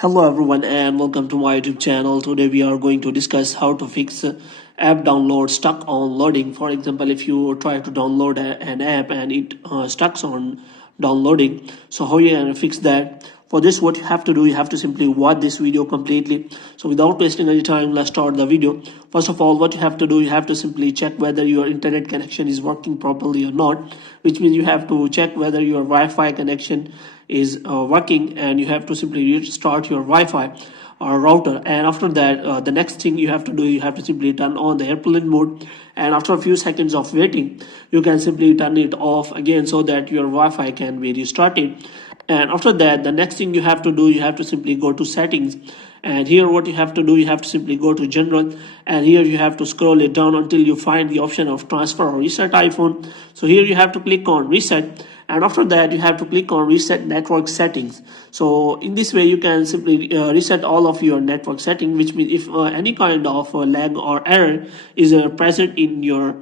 Hello everyone and welcome to my YouTube channel. Today we are going to discuss how to fix app download stuck on loading. For example, if you try to download an app and it stucks on downloading, so how you gonna fix that? For this, what you have to do, you have to simply watch this video completely. So without wasting any time, let's start the video. First of all, what you have to do, you have to simply check whether your internet connection is working properly or not, which means you have to check whether your Wi-Fi connection is working, and you have to simply restart your Wi-Fi or router. And after that, the next thing you have to do, you have to simply turn on the airplane mode, and after a few seconds of waiting, you can simply turn it off again so that your Wi-Fi can be restarted. And after that, the next thing you have to do, you have to simply go to settings, and here what you have to do, you have to simply go to general, and here you have to scroll it down until you find the option of transfer or reset iPhone. So here you have to click on reset, and after that you have to click on reset network settings. So in this way you can simply reset all of your network settings, which means if any kind of lag or error is present in your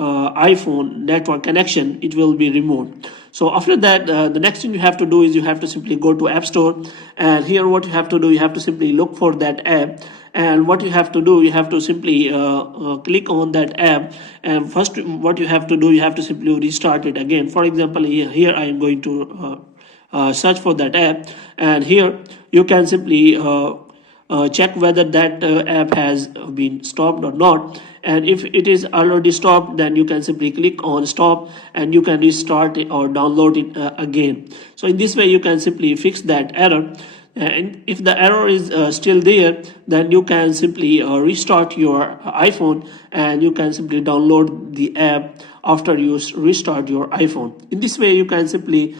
iPhone network connection, it will be removed. So after that, the next thing you have to do is you have to simply go to App Store, and here what you have to do, you have to simply look for that app. And what you have to do, you have to simply click on that app, and first what you have to do, you have to simply restart it again. For example, here I am going to search for that app, and here you can simply check whether that app has been stopped or not. And if it is already stopped, then you can simply click on stop, and you can restart it or download it again. So in this way you can simply fix that error. And if the error is still there, then you can simply restart your iPhone, and you can simply download the app after you restart your iPhone. In this way you can simply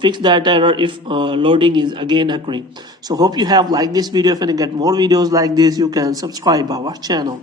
fix that error if loading is again occurring. So hope you have liked this video. If you get more videos like this, you can subscribe our channel.